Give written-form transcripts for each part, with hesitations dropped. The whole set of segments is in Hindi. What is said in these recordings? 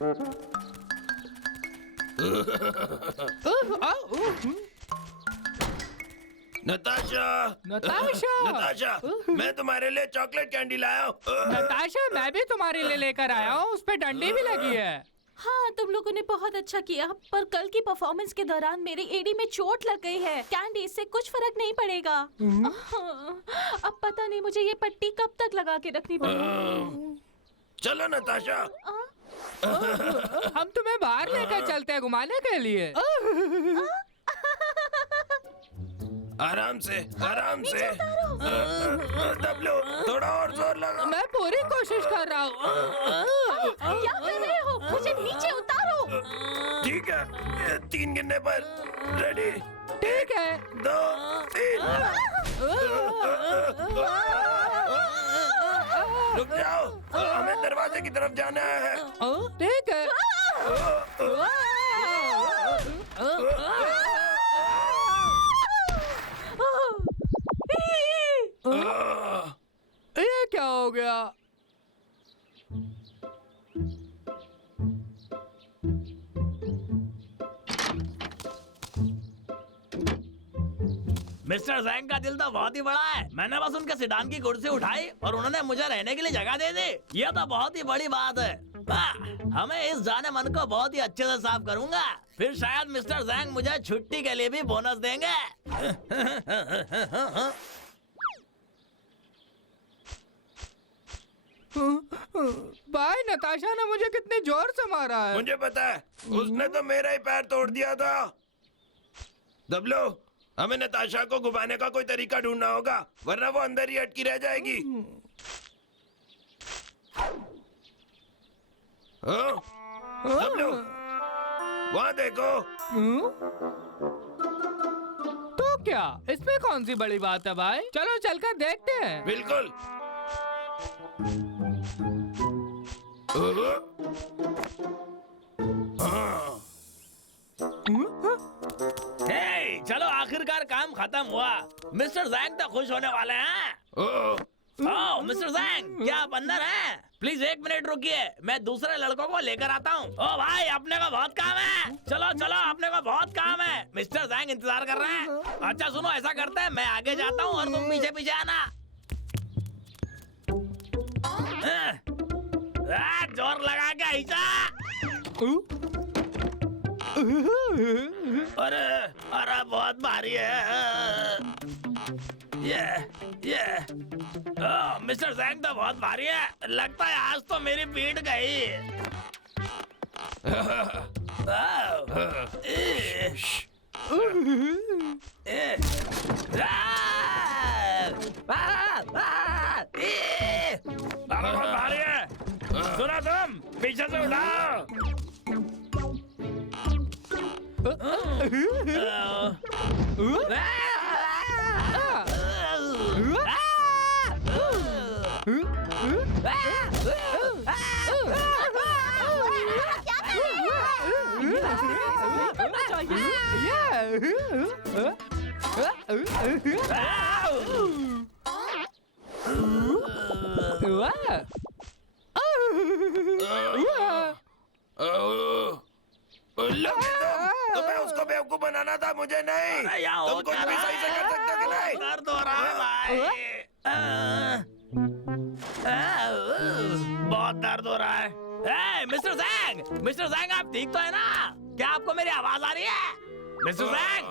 नताशा, नताशा, नताशा, मैं तुम्हारे लिए चॉकलेट कैंडी लाया हूँ। नताशा, मैं भी तुम्हारे लिए लेकर आया हूँ। उस पे डंडी भी लगी है। हाँ, तुम लोगों ने बहुत अच्छा किया, पर कल की परफॉर्मेंस के दौरान मेरी एड़ी में चोट लग गई है। कैंडी, इससे कुछ फर्क नहीं पड़ेगा। अब पता नहीं मुझे ये पट्टी कब तक लगा के रखनी पड़ेगी। चलो नताशा, हम तुम्हें बाहर लेकर चलते हैं घुमाने के लिए। आराम से, आराम से। डब्लू, थोड़ा और जोर लगा। मैं पूरी कोशिश कर रहा हूँ। क्या कर रहे हो? मुझे नीचे उतारो। ठीक है, 3 गिनने पर। रेडी? ठीक है। 2, 3। रुक जाओ, हमें दरवाजे की तरफ जाना है। ठीक है। ये क्या हो गया? मिस्टर जैंग का दिल तो बहुत ही बड़ा है। मैंने बस उनके सिडान की कुर्सी उठाई और उन्होंने मुझे रहने के लिए जगह दे दी। ये तो बहुत ही बड़ी बात है। हमें इस जाने मन को बहुत ही अच्छे से साफ करूंगा, फिर शायद मिस्टर जैंग मुझे छुट्टी के लिए भी बोनस देंगे। भाई, नताशा ने मुझे कितने जोर से मारा है। मुझे पता है, उसने तो मेरा ही पैर तोड़ दिया था। डब्लू, हमें नताशा को घुमाने का कोई तरीका ढूंढना होगा, वरना वो अंदर ही अटकी रह जाएगी। डब्लू, वहाँ देखो। तो क्या इसमें कौन सी बड़ी बात है भाई? चलो चलकर देखते हैं। बिल्कुल। हे, चलो आखिरकार काम खत्म हुआ। मिस्टर जैंग तो खुश होने वाले हैं। ओह, मिस्टर जैंग, क्या आप अंदर हैं? प्लीज 1 मिनट रुकिए, मैं दूसरे लड़कों को लेकर आता हूँ। ओ भाई, अपने को बहुत काम है। चलो चलो, अपने को बहुत काम है। मिस्टर जैंग इंतजार कर रहे हैं। अच्छा सुनो, ऐसा करते हैं, मैं आगे जाता हूँ और तुम पीछे पीछे आना। जोर लगा के ऐसा। अरे अरे, बहुत भारी है ये। मिस्टर जैंग तो बहुत भारी है। लगता है आज तो मेरी पीठ गई। बहुत भारी है। सुना तुम, पीछे से उठाओ। तुम्हें उसको बेवकूफ बनाना था, मुझे नहीं। तुम कुछ भी सही से कर सकते हो कि नहीं? दर्द हो रहा है भाई। बहुत दर्द हो रहा है। मिस्टर जैंग, आप ठीक तो है ना? क्या आपको मेरी आवाज आ रही है? मिस्टर जैंग।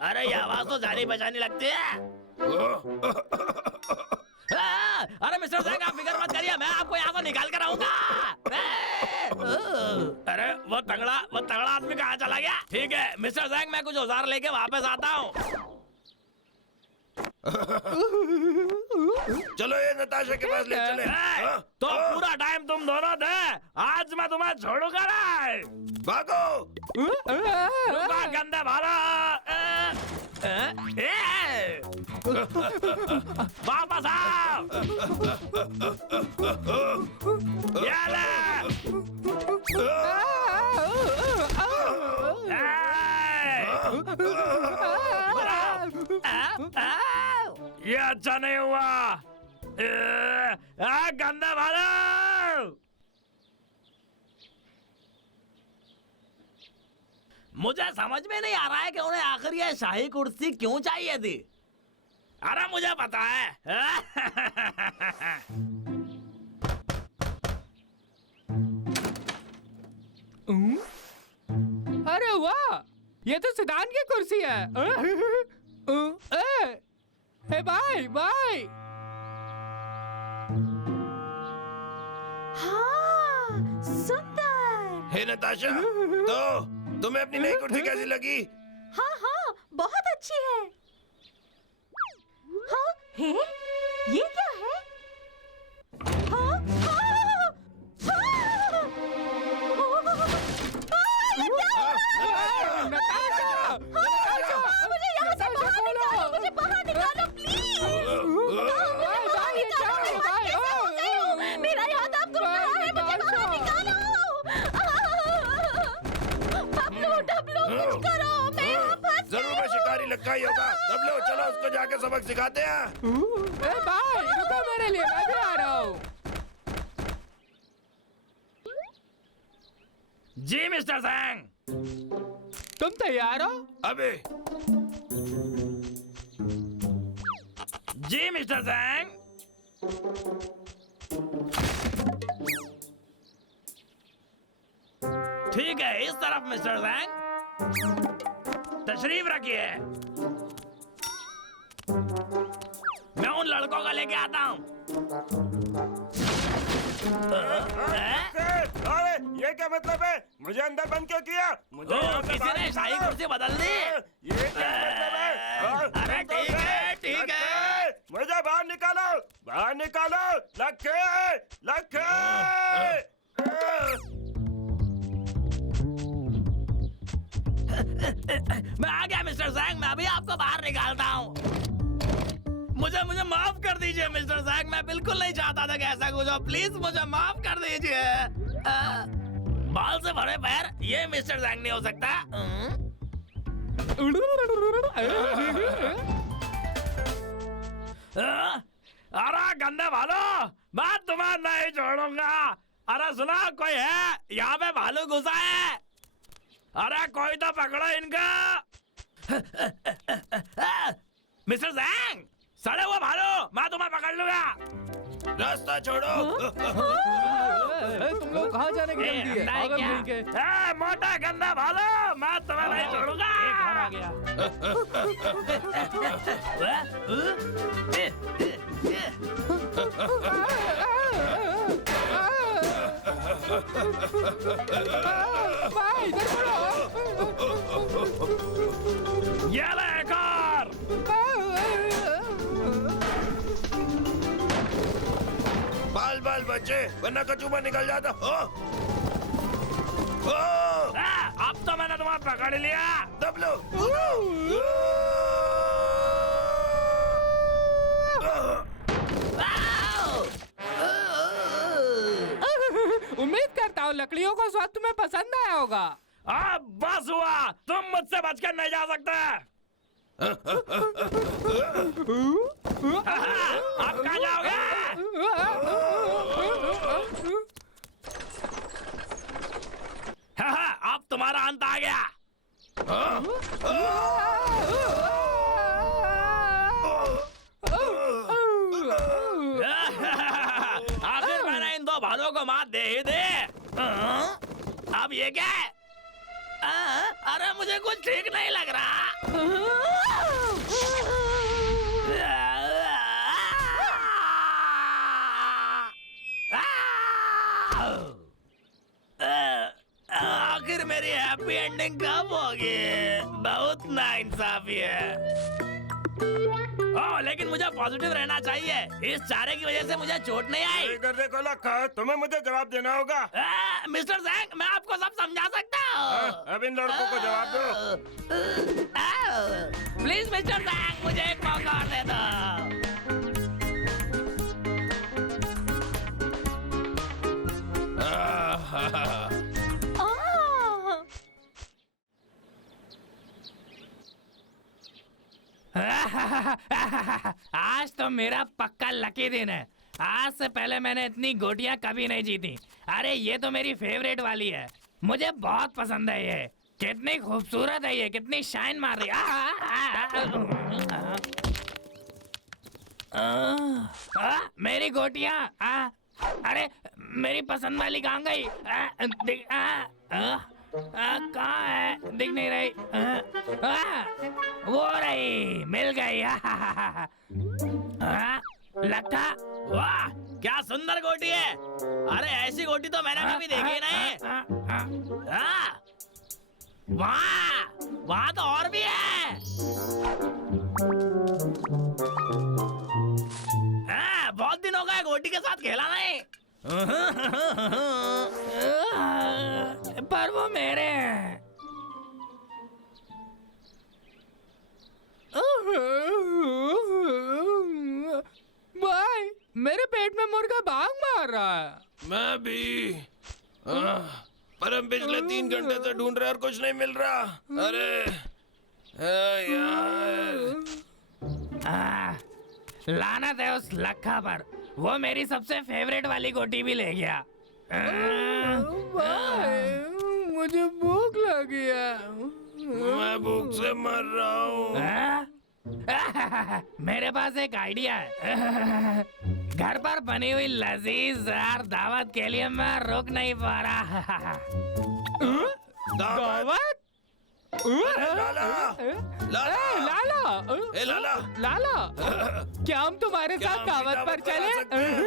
अरे ये आवाज तो जानी पहचानी लगती है। अरे मिस्टर जैंग, आप फिक्र मत करिए, मैं आपको यहाँ से निकाल कर आऊंगा। अरे वो तगड़ा आदमी कहाँ चला गया? ठीक है मिस्टर जैंग, मैं कुछ औजार लेके वापस आता हूँ। चलो ये नताशा के पास ले चले। तो पूरा टाइम तुम दोनों थे, आज मैं तुम्हें छोड़ूंगा नहीं। भागो। गंदे भालो। वापस आओ। ये ले। ये अच्छा नहीं हुआ। गंदा भालू। मुझे समझ में नहीं आ रहा है कि उन्हें आखिर ये शाही कुर्सी क्यों चाहिए थी। अरे मुझे पता है। अरे वाह, ये तो सिदान की कुर्सी है। ए भाई भाई। हाँ, सुंदर। हे नताशा, तो तुम्हें अपनी नई कुर्सी कैसी लगी? हाँ हाँ, बहुत अच्छी है। हाँ, है? ये क्या है? हाँ, हाँ, हाँ, नताशा, नताशा, मुझे यहाँ से बाहर निकालो, मुझे बाहर निकालो, प्लीज। भाई, ये क्या है भाई? मेरा यहाँ दाम घूम रहा है, मुझे बाहर निकालो। डब्लू, डब्लू, कुछ करो, मैं यहाँ फंस जरूर गई मैं हूँ। शिकारी लक्का ही होगा। दबलो, चलो उसको जाके सबक सिखाते हैं। ए भाई, रुको मेरे लिए, मैं भी आ रहा हूँ। जी मिस्टर जैंग। तुम तैयार हो? अबे जी मिस्टर जैंग। ठीक है, इस तरफ मिस्टर जैंग। तशरीफ रखिए। मैं उन लड़कों को लेके आता हूँ। अरे ये क्या मतलब है? मुझे अंदर बंद क्यों किया? मुझे यहाँ से किसी बाहर ने शाही निकालो। कुर्सी बदल दी। ये क्या मतलब है? अरे ठीक है, ठीक है। मुझे बाहर निकालो, बाहर निकालो। लक्के, लक्के। मैं आ गया मिस्टर जैंग। मैं अभी आपको बाहर निकालता हूँ। मुझे माफ कर दीजिए मिस्टर जैंग। मैं बिल्कुल नहीं चाहता था कि ऐसा कुछ हो। प्लीज मुझे माफ कर दीजिए। बाल से भरे पैर, ये मिस्टर जैंग नहीं हो सकता। अरे गंदे भालू, मैं तुम्हें नहीं छोड़ूंगा। अरे सुना, कोई है यहाँ पे? भालू घुसा है। अरे कोई तो पकड़ो इनका। मिस्टर जैंग, सड़े हुए भालू, मैं तुम्हें पकड़ लूंगा। रास्ता छोड़ो। तुम लोग कहाँ जाने की जल्दी है? पागल नहीं के? मोटा गंदा भालू, मैं तुम्हें नहीं छोड़ूंगा। आ गया। भाई, इधर पड़ो। ये ले एक और। बाल बाल बच्चे, वरना कचूबा निकल जाता। अब तो मैंने तुम्हें पकड़ लिया। दबलो। उम्मीद करता हूँ लकड़ियों का स्वाद तुम्हें पसंद आया होगा। बस हुआ, तुम मुझसे बचकर नहीं जा सकते। आप कहाँ जाओगे? अब तुम्हारा अंत आ गया। आखिर मैंने इन दो भालुओं को मात दे ही दे। अब ये क्या है? अरे मुझे कुछ ठीक नहीं लग रहा। आखिर मेरी हैप्पी एंडिंग कब होगी? बहुत नाइंसाफी है। ओह, लेकिन मुझे पॉजिटिव रहना चाहिए। इस चारे की वजह से मुझे चोट नहीं आई। इधर देखो लक्का, तुम्हें मुझे जवाब देना होगा। मिस्टर जैंग, मैं आपको सब समझा सकता हूँ। अब इन लड़कों को जवाब दो। प्लीज मिस्टर जैंग, मुझे एक मौका और दे दो। आज तो मेरा पक्का लकी दिन है। आज से पहले मैंने इतनी गोटियां कभी नहीं जीती। अरे ये तो मेरी फेवरेट वाली है, मुझे बहुत पसंद है। ये कितनी खूबसूरत है, ये कितनी शाइन मार रही मेरी गोटियां। अरे मेरी पसंद वाली कहाँ गई? कहाँ है? दिख नहीं रही। वो रही, मिल गई। लक्का, वाह क्या सुंदर गोटी है। अरे ऐसी गोटी तो मैंने कभी देखी नहीं। हाँ, वाह वहाँ तो और भी है। हाँ, बहुत दिन हो गए गोटी के साथ खेला नहीं। पर वो मेरे हैं। भाई मेरे पेट में मुर्गा बांग मार रहा है। मैं भी। पर हम पिछले 3 घंटे से ढूंढ रहे और कुछ नहीं मिल रहा। अरे यार। लानत है उस लक्का पर, वो मेरी सबसे फेवरेट वाली गोटी भी ले गया। मुझे भूख लगी है। मैं भूख से मर रहा हूँ। मेरे पास एक आइडिया है। घर पर बनी हुई लजीज दावत के लिए मैं रुक नहीं पा रहा। दावत? लाला, लाला, ए लाला, लाला, क्या हम तुम्हारे क्या साथ हम दावत दावत पर पर आ चले? सकते हैं?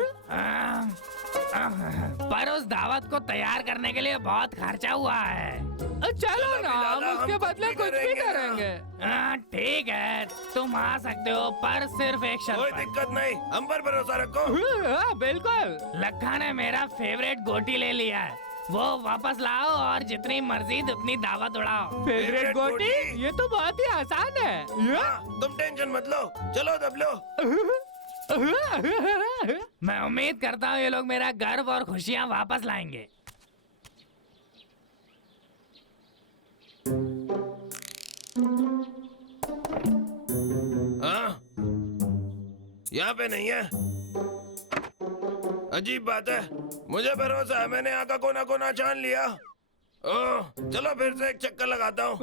पर उस दावत को तैयार करने के लिए बहुत खर्चा हुआ है। चलो चलो ना, भी हम लाला, उसके हम बदले कुछ भी कुछ भी करेंगे ना। करेंगे। ठीक है, तुम आ सकते हो, पर सिर्फ एक शर्त कोई पर। दिक्कत नहीं, हम पर भरोसा रखो। बिल्कुल। लखा ने मेरा फेवरेट गोटी ले लिया है, वो वापस लाओ और जितनी मर्जी उतनी दावत उड़ाओ। फेवरेट गोटी? ये तो बहुत ही आसान है। हाँ, तुम टेंशन मत लो, चलो दबलो। मैं उम्मीद करता हूँ ये लोग मेरा गर्व और खुशियाँ वापस लाएंगे। हाँ, यहाँ पे नहीं है। अजीब बात है, मुझे भरोसा है, मैंने यहाँ का कोना कोना छान लिया। ओह, चलो फिर से एक चक्कर लगाता हूँ।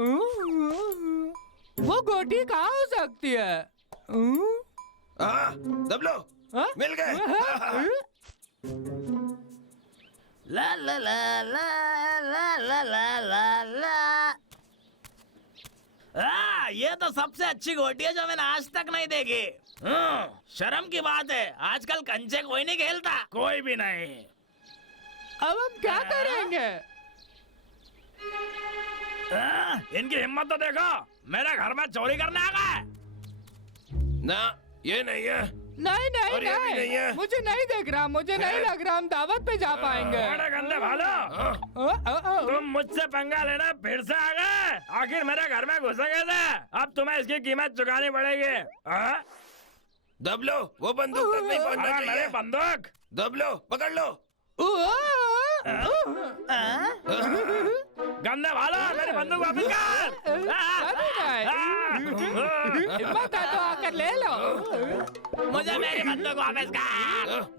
वो गोटी कहाँ हो सकती है? हाँ, दबलो, हाँ? मिल गए। ला ला ला ला ला ला ला ला ला। ये तो सबसे अच्छी गोटी है जो मैंने आज तक नहीं देखी। शर्म की बात है, आजकल कंचे कोई नहीं खेलता, कोई भी नहीं। अब हम क्या करेंगे? इनकी हिम्मत तो देखो, मेरे घर में चोरी करने आ गए। ना, ये नहीं है। नहीं नहीं और ये भी नहीं है। मुझे नहीं देख रहा, मुझे नहीं लग रहा हम दावत पे जा पाएंगे। बड़े गंदे भालो, तुम मुझसे पंगा लेना फिर से आ गए। आखिर मेरे घर में घुसे गए थे, अब तुम्हें इसकी कीमत चुकानी पड़ेगी। दबलो, वो बंदूक तक नहीं पहुंचना मेरे चाहिए। बंदूक दबलो, पकड़ लो। गंदे भालो, मेरी बंदूक वापस कर। हिम्मत है तो आकर ले लो। मुझे मेरी बंदूक वापस कर।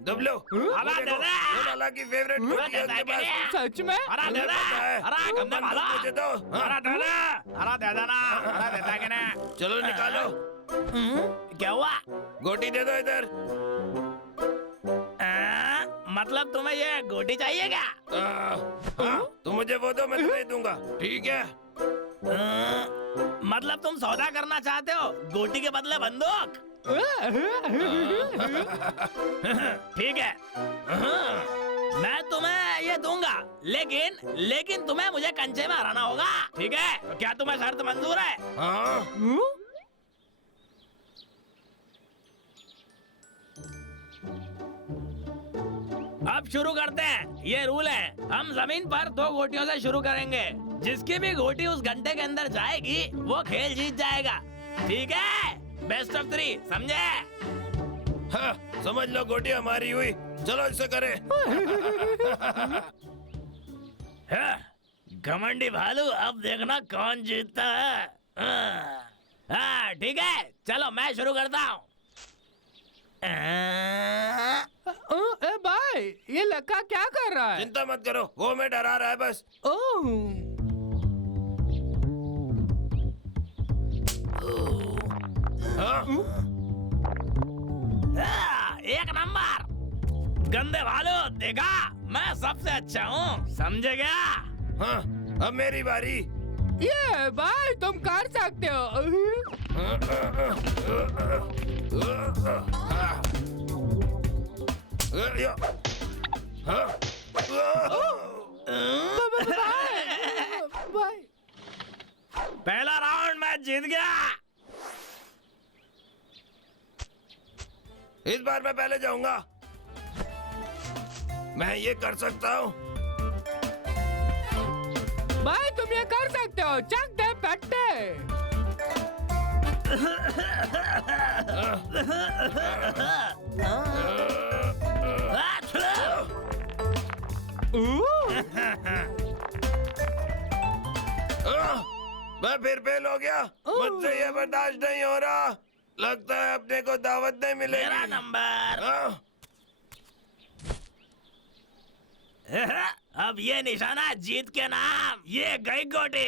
दबलो, अब वो दे देखो, दे। वो लाला की फेवरेट वो गोटी है देता उसके है कि पास। नहीं? सच में? अरे दे मुझे दे, पता है। अरे वो गंदे बंदूक भालो, मुझे दो। हाँ, अरे दे दे, अरे दे देना, अरे देता है कि नहीं? चलो निकालो, क्या हुआ? गोटी दे दो इधर। मतलब तुम्हें ये गोटी चाहिए क्या? हाँ, तुम मुझे वो दो, मैं तुम्हें दूंगा, ठीक है? मतलब तुम सौदा करना चाहते हो, गोटी के बदले बंदूक? ठीक है, मैं तुम्हें ये दूंगा, लेकिन तुम्हें मुझे कंचे में हराना होगा, ठीक है? तो क्या तुम्हें शर्त मंजूर है? हाँ, अब शुरू करते हैं। ये रूल है, हम जमीन पर 2 गोटियों से शुरू करेंगे। जिसकी भी गोटी उस घंटे के अंदर जाएगी वो खेल जीत जाएगा, ठीक है? बेस्ट ऑफ 3, समझे? हाँ, समझ लो गोटी हमारी हुई। चलो इसे करें। घमंडी भालू, अब देखना कौन जीतता है। हाँ ठीक है, चलो मैं शुरू करता हूँ। ए भाई, ये लड़का क्या कर रहा है? चिंता मत करो, वो मैं डरा रहा है बस। ओह, हाँ? एक नंबर। गंदे भालू, देखा मैं सबसे अच्छा हूँ, समझे क्या? हाँ, अब मेरी बारी। ये भाई तुम कर सकते हो। भाई, पहला राउंड मैं जीत गया। इस बार मैं पहले जाऊंगा। मैं ये कर सकता हूँ। भाई तुम ये कर सकते हो, चक दे पट्टे। मैं फिर फेल हो गया। मुझसे ये बर्दाश्त नहीं हो रहा। लगता है अपने को दावत नहीं मेरा मिलेगी। नंबर। हाँ? अब ये निशाना जीत के नाम, ये गई गोटी।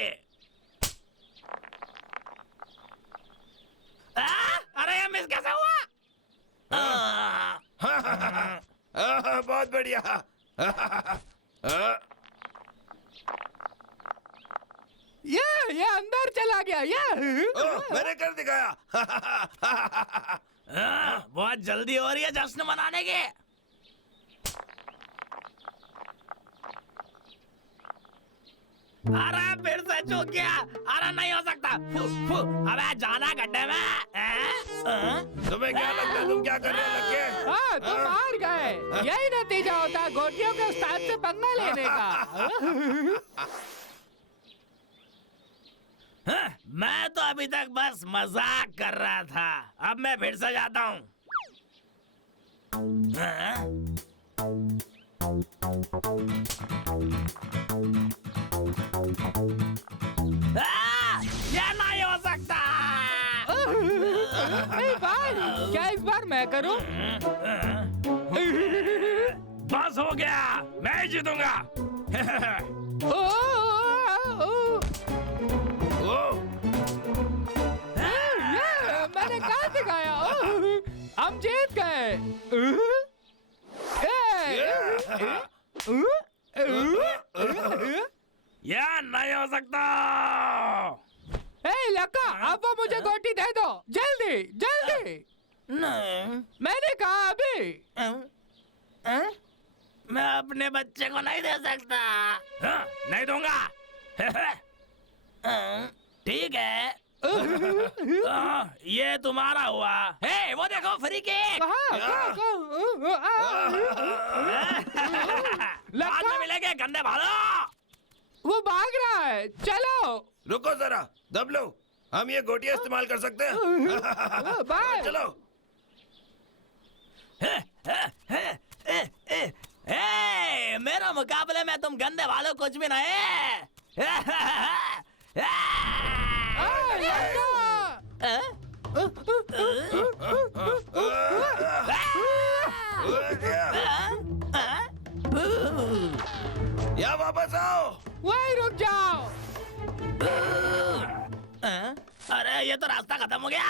अरे ये मिस कैसे हुआ? बहुत बढ़िया। ये अंदर चला गया। मैंने कर दिखाया। बहुत जल्दी हो रही है जश्न मनाने की। अरे फिर से चूक गया। अरे नहीं हो सकता। फु, फु, अबे जाना गड्ढे में। तुम्हें क्या लगता है तुम क्या कर रहे हो लड़के? हाँ, तुम हार गए। यही नतीजा होता है गोटियों के उस्ताद से पंगा लेने का। मैं तो अभी तक बस मजाक कर रहा था। अब मैं फिर से जाता हूँ। ये नहीं हो सकता। भाई, क्या इस बार मैं करूं? बस हो गया, मैं ही जीतूंगा। मैंने कहा दिखाया। हम जीत गए। यह नहीं हो सकता। लका, अब वो मुझे गोटी दे दो, जल्दी जल्दी। नहीं, मैंने कहा अभी। मैं अपने बच्चे को नहीं दे सकता। नहीं दूंगा। ठीक है। ये तुम्हारा हुआ। हे, वो देखो फ्री केक। बाद में मिलेंगे गंदे भालो। वो भाग रहा है, चलो। रुको जरा, दबलो। हम ये गोटियां इस्तेमाल कर सकते हैं। बाय। चलो। मेरे मुकाबले में तुम गंदे भालो कुछ भी नहीं। या वापस आओ। वहीं रुक जाओ। अरे ये तो रास्ता खत्म हो गया।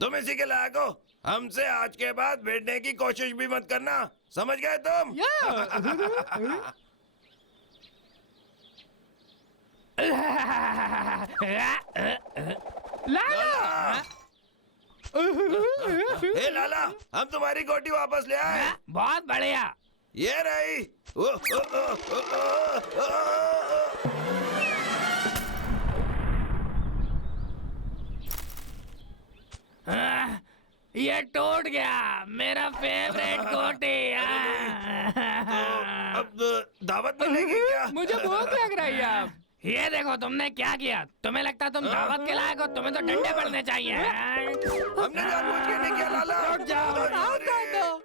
तुम इसी के लायक हो। हमसे आज के बाद भिड़ने की कोशिश भी मत करना, समझ गए तुम? लाला, ए लाला, हम तुम्हारी गोटी वापस ले आए। बहुत बढ़िया। ये रही। ये टूट गया, मेरा फेवरेट गोटी। अब दावत मिलेगी क्या? मुझे भूख लग रही है अब। ये देखो तुमने क्या किया। तुम्हें लगता तुम दावत के लायक हो? तुम्हें तो डंडे पड़ने चाहिए। हमने जानबूझ के नहीं किया लाला। रुक जाओ, राहत दो।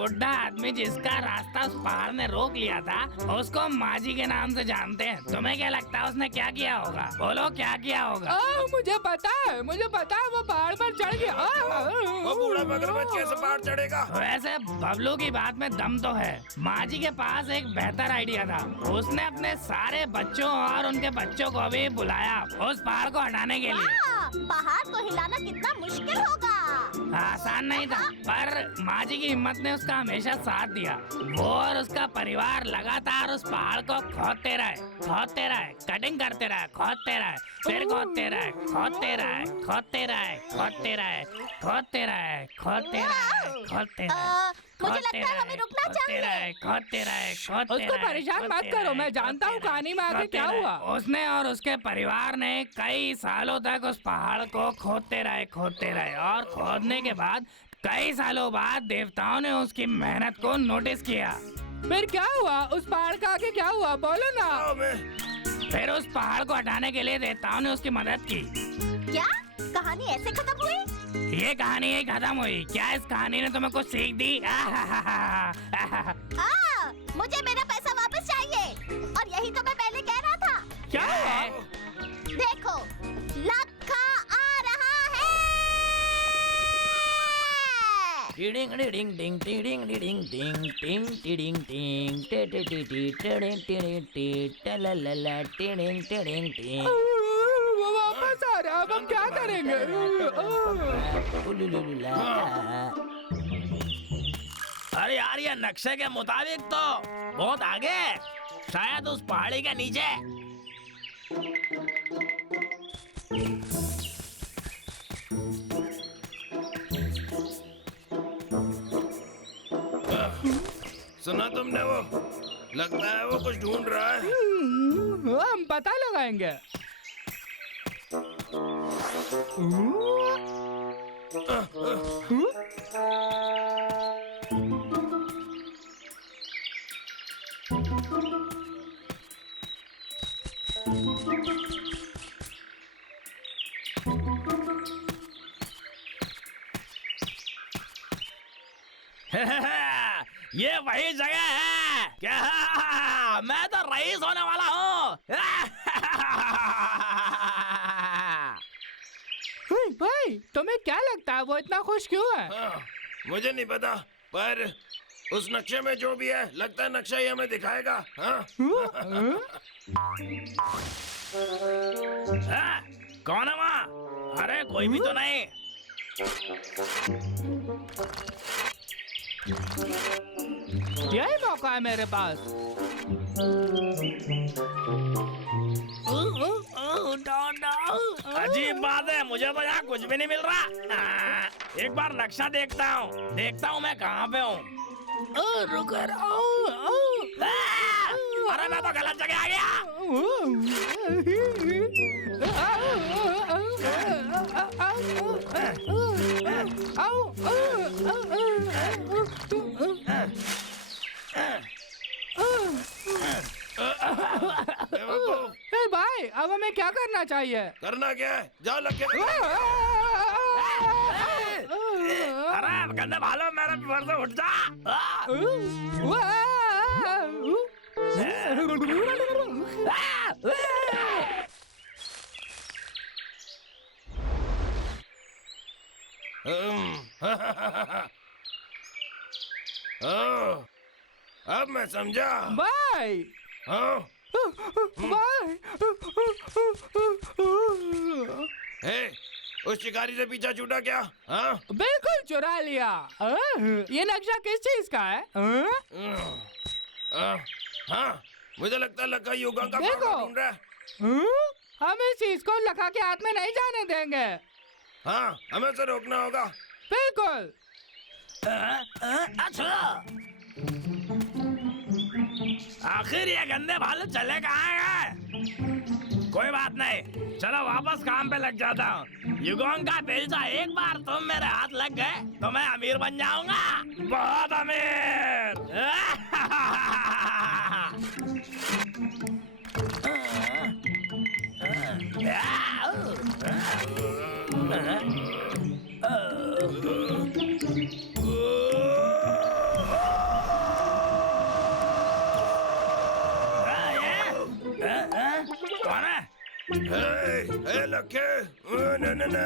बुढ़ा आदमी जिसका रास्ता उस पहाड़ ने रोक लिया था उसको माजी के नाम से जानते हैं। तुम्हें क्या लगता है उसने क्या किया होगा? बोलो क्या किया होगा? मुझे पता है वो पहाड़ पर चढ़ गया। वो बूढ़ा मगरमच्छ कैसे पहाड़ चढ़ेगा? वैसे बबलू की बात में दम तो है। माजी के पास एक बेहतर आइडिया था। उसने अपने सारे बच्चों और उनके बच्चों को भी बुलाया उस पहाड़ को हटाने के लिए। पहाड़ को हिलाना कितना मुश्किल होगा। आसान नहीं था, पर माजी की हिम्मत ने उसका हमेशा साथ दिया। वो और उसका परिवार लगातार उस पहाड़ को खोदते रहे, कटिंग करते रहे, खोदते रहे, फिर खोदते रहे, खोदते रहे, खोदते रहे, खोदते रहे, खोदते रहे, खोदते रहे, खोदते रहे। मुझे लगता है हमें रुकना चाहिए। खोदते रहे, उसको परेशान मत करो, मैं जानता हूँ कहानी में आगे क्या हुआ। उसने और उसके परिवार ने कई सालों तक उस पहाड़ को खोदते रहे और खोदने के बाद कई सालों बाद देवताओं ने उसकी मेहनत को नोटिस किया। फिर क्या हुआ? उस पहाड़ का आगे क्या हुआ, बोलो ना। फिर उस पहाड़ को हटाने के लिए देवताओं ने उसकी मदद की। क्या कहानी ऐसे खत्म हुई? ये कहानी ही खत्म हुई। क्या इस कहानी ने तुम्हें कुछ सीख दी? मुझे मेरा पैसा वापस चाहिए। और यही तो मैं पहले कह रहा था। क्या हुआ? देखो, लक्का आ रहा है। टिडिंग डिडिंग डिंग टिडिंग डिडिंग डिंग टिंग टिडिंग टिंग टे टे टी टी टिडिंग टिडिंग टी टललला टिडिंग टिडिंग टिंग। वो वापस आ रहा है, अब हम क्या करेंगे? उलुलुलुला। अरे यार, ये नक्शे के मुताबिक तो बहुत आगे, शायद उस पहाड़ी के नीचे। सुना तुमने? वो लगता है वो कुछ ढूंढ रहा है। हम पता लगाएंगे। ये वही जगह है क्या? मैं तो रईस होने वाला हूँ। भाई, तुम्हें क्या लगता है वो इतना खुश क्यों है? मुझे नहीं पता, पर उस नक्शे में जो भी है, लगता है नक्शा ही हमें दिखाएगा। कौन है वहाँ? अरे कोई भी तो नहीं। यही मौका है मेरे पास। अजीब बात है, मुझे तो यहाँ कुछ भी नहीं मिल रहा। एक बार नक्शा देखता हूँ मैं कहाँ पे हूँ। रुक अरे मैं तो गलत जगह आ गया। भाई, अब हमें क्या करना चाहिए? करना क्या है? जाओ लगे। अरे गंदे भालो, मेरे पैर से उठ जा। अब मैं समझा। भाई, भाई, हे, उस शिकारी से पीछा छूटा क्या? हाँ? बिल्कुल चुरा लिया। ये नक्शा किस चीज का है? हाँ, मुझे लगता है लक्का युगा का देखो। पापा ढूंढ रहा है। हम इस चीज को लखा के हाथ में नहीं जाने देंगे। हाँ, हमें उसे रोकना होगा। बिल्कुल। अच्छा, आखिर ये गंदे भालू चले कहाँ गए? कोई बात नहीं, चलो वापस काम पे लग जाता हूँ। युगोंग का पेशा, एक बार तुम मेरे हाथ लग गए तो मैं अमीर बन जाऊंगा, बहुत अमीर। ए लक्के न न न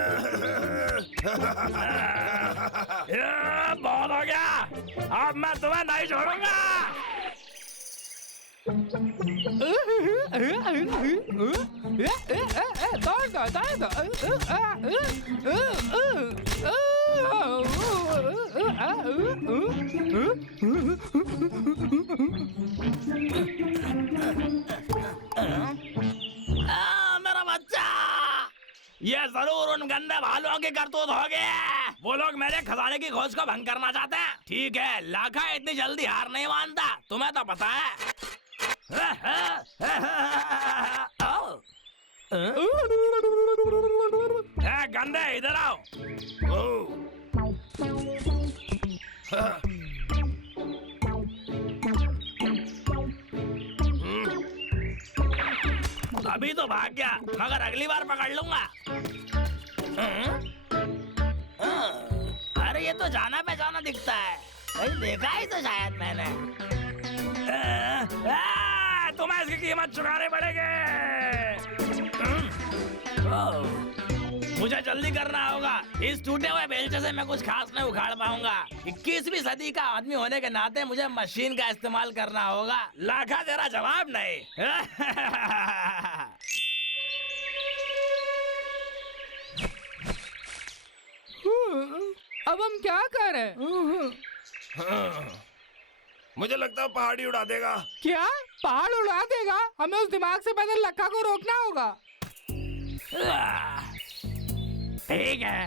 ये बहुत हो गया, अब मैं तुम्हें नहीं छोड़ूंगा। मेरा बच्चा, ये जरूर उन गंदे भालुओं की करतूत होगी। वो लोग मेरे खजाने की खोज को भंग करना चाहते हैं। ठीक है, लाखा इतनी जल्दी हार नहीं मानता, तुम्हें तो पता है। गंदे इधर आओ। अभी तो भाग गया, मगर अगली बार पकड़ लूंगा। अरे ये तो जाना पहचाना दिखता है, कहीं देखा ही तो शायद मैंने। तुम्हें इसकी कीमत चुकानी पड़ेगी। मुझे जल्दी करना होगा, इस टूटे हुए बेलचे से मैं कुछ खास नहीं उखाड़ पाऊंगा। 21वीं सदी का आदमी होने के नाते मुझे मशीन का इस्तेमाल करना होगा। लाखा तेरा जवाब नहीं। अब हम क्या करें? मुझे लगता है पहाड़ी उड़ा देगा। क्या पहाड़ उड़ा देगा? हमें उस दिमाग से पहले लक्का को रोकना होगा। ठीक है।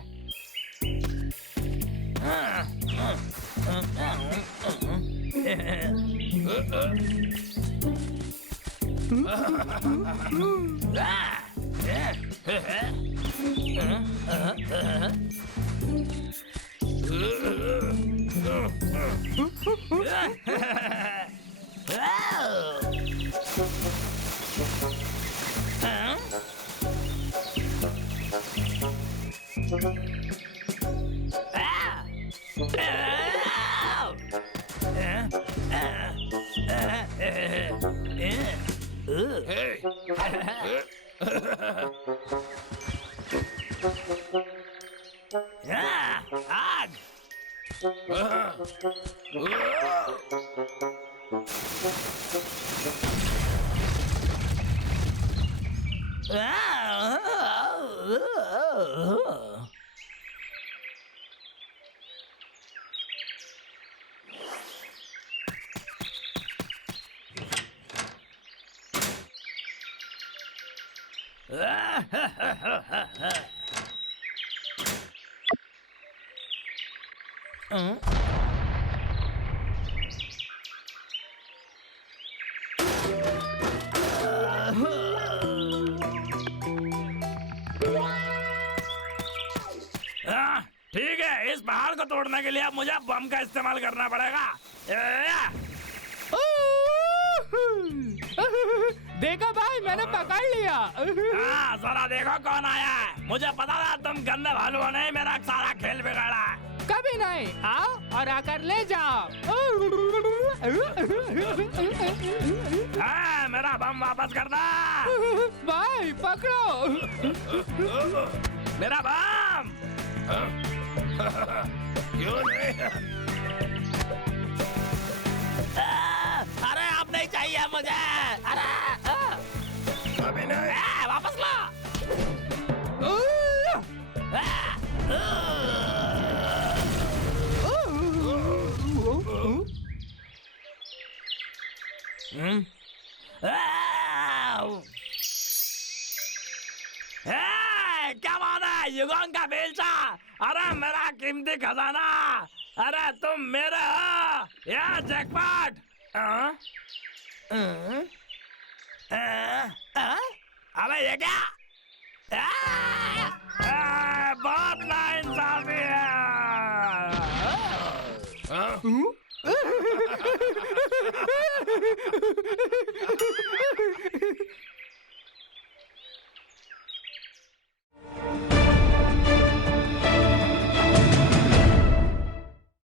आग। ठीक है, इस पहाड़ को तोड़ने के लिए अब मुझे बम का इस्तेमाल करना पड़ेगा। देखा भाई, मैंने पकड़ लिया। हाँ, जरा देखो कौन आया है। मुझे पता था तुम गंदे भालुओं ने मेरा सारा खेल बिगाड़ा। कभी नहीं, आओ और आकर ले जाओ। हाँ, मेरा बम वापस कर दो। भाई पकड़ो मेरा बम। क्यों नहीं? अरे अब नहीं चाहिए मुझे। अरे अभी नहीं। वापस ला। क्या बात है, युगों का बेलचा। अरे मेरा कीमती खजाना। अरे तुम मेरे हो या जैकपॉट। अबे ये क्या? बहुत नाइंसाफी है।